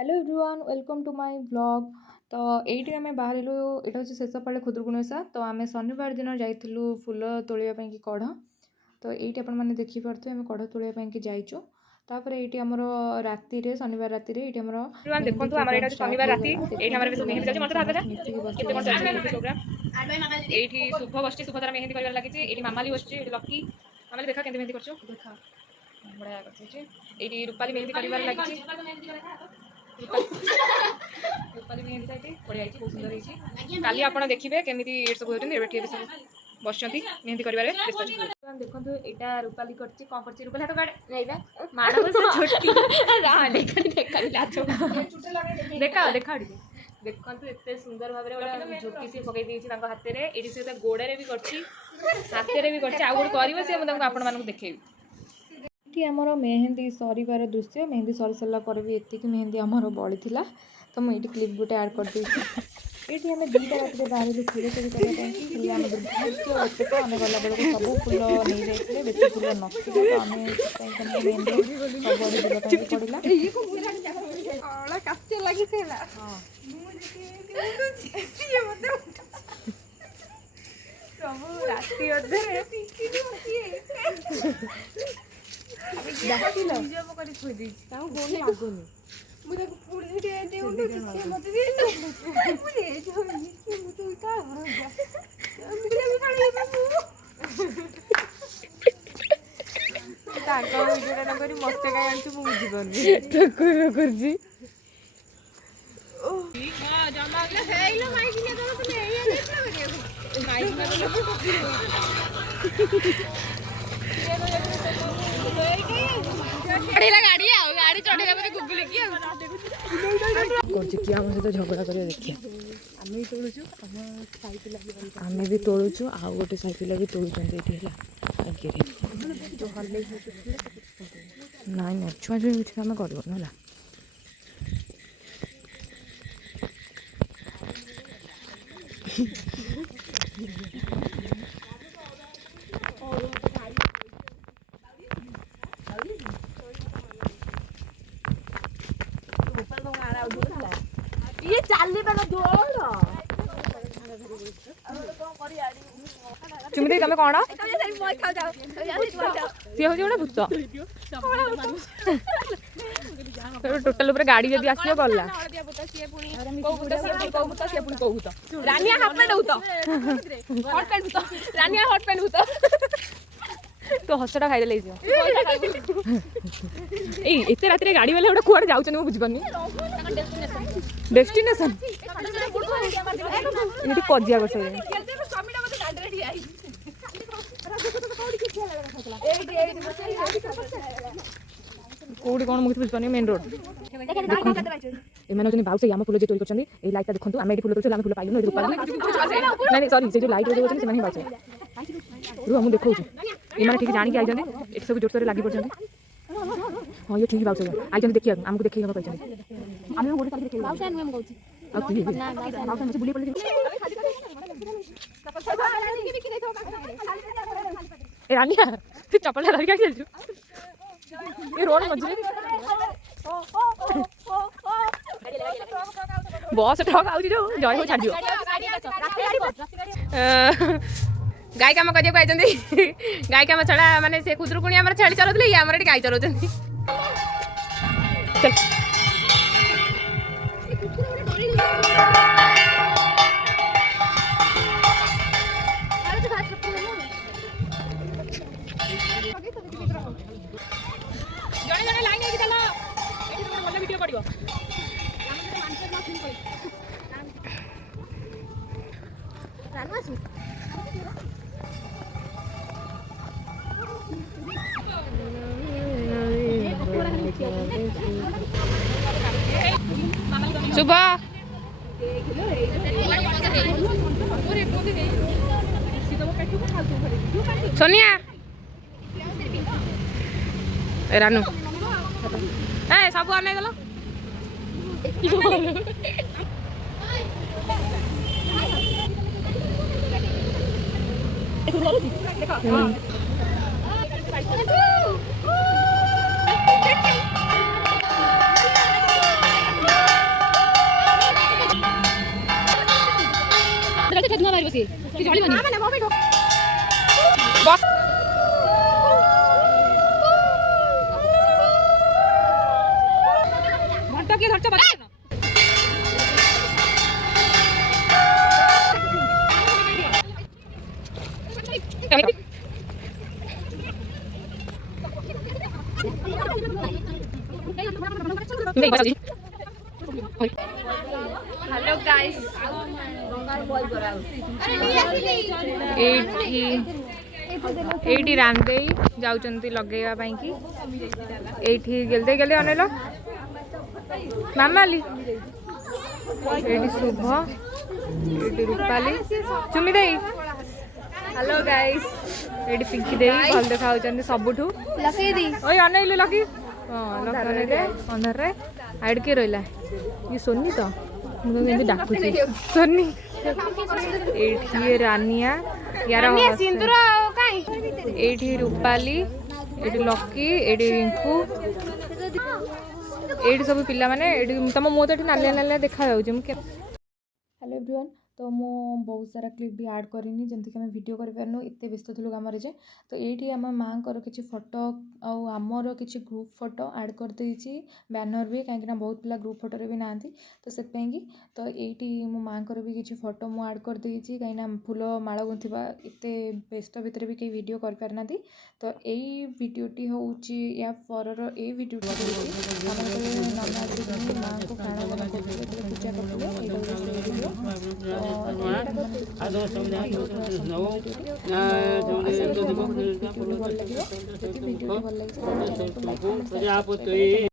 Hello everyone welcome to my blog. तो ये आम बाहर यहाँ हूँ शेष पाले खुदुरुकुणी ओषा। तो आम शनिवार दिन जाइलु फुल तोलिया कि कढ़। तो ये आपने देखिपे आम कढ़ तोलिया कि जाइचु। तापर ये आमर राति शनिवार राति ये देखो शनिवार राति शुभ गोष्ठी शुभद्वारा मेहंदी कर लगी। मामाली बस लकी मामाली देखा के मेहंदी कर बढ़िया कर रूपाली मेहंदी कर लगी। रूपाली मेहंदी बढ़िया बहुत सुंदर है। काली आप देखिए केमी सब होती सब बस मेहंदी कर देखो यहाँ रूपाली कर रूपाली हाथ देखा देखा देखो एत सुंदर भाव में झोटी सी पकई हाथ में ये गोड़े भी कर देखे ये आमर मेहंदी सर दृश्य मेहंदी सरी सारापर भी एतिक मेहंदी आमर बड़ी तो मुझे क्लिप गोटे आड कर ये आम 2टा रात बाहर फूल चोरी करने आम दुर्भाग्य तो आम गला बेलू सब फूल नहीं जाते बेस फूल नथिला तो आम मेहंदी सबुआड़े गाड़ी चढ़ेगा गुगुल किए आम सहित झगड़ा कर देखिए आम भी तोलुचु आउ गोटे साइकिल भी तोलुंट आगे नाई ना छुआ छुई कम कर ये चाली बेला दौड़ चुमदी तुम कौन सी हूँ गोटे भूत टोटाल गाड़ी जब आसो गला रानिया हाफ पैंट भूत हट पैंट भूत रानिया हट पैंट भूत तो हसटा खाई एत रात गाड़ी वाले गोटे कुआड़े जाऊँ मुझे बुझीपारनी डेस्टिनेशन ये कजिया कर कौटी कौन मुझे बुझीपारनी मेन रोड एम बाउस आम फूल जो चोरी कर लाइटा देखो आम फूल तोड़ आम फूल पाइलु नहीं सरी से लाइट रोज बाउस रुह मुझे देखा ये ठीक जानिक आई सब जोर सोर लगी पड़े हाँ ये ठीक बाउस आई देखिए आमको देखिए रानिया चपल धरिका खेलु ये रोड मझे बस ट्रक आउची जो जय हो छाड़ गाय काम करके गाय काम छड़ा माने से खुदरुकुणी आमर छाड़ी चलौले आमर एटी गाय चलौचंती जने जने लाइन आइक चलो एटी तोर भल वीडियो पड़िबो रानवासु सुबह सोनिया रानू ए सब आने गलो धुआं बाहर बसी कि जळिबनी बस घंटा के धरछ बता ना हेलो गाइस एठी रामदे जाउचंती लगेଇବା ପାଇଁ କି एठी गेलदे गेले अनेलो मामाली एठी शुभ एठी रूपाली चुमी देई हेलो गाइस एठी पिंकी देई भल देखाउचंती सबुठू लकी दी ओय अनेलो लकी हां लकी दे अंदर रे आइड के रोइला ये सोनी तो मुझे डाकुची सोनी एठी रानिया यार सिंदूर काई एठी रूपाली एठी लकी एठी रिंकू एठी सब पिला माने एठी तम मो तो नालिया नालिया देखा जाउची हेलो एवरीवन तो मु बहुत सारा क्लिप भी ऐड करनी जमती कि आम वीडियो करूँ एत व्यस्त थी आम तो ये आम माँ किसी फोटो आमर किसी ग्रुप फोटो ऐड कर देती बैनर भी कहीं बहुत पिला ग्रुप फोटो भी ना तो से तो ये मो माँ भी किसी फोटो मुझे ऐड कर देती कहीं फूल माଳ गुंथा एत व्यस्त भितर भी कहीं वीडियो कर पारना तो यही वीडियोटी हूँ या पर ये वीडियोटी नना माँ को खाना बना पूजा करते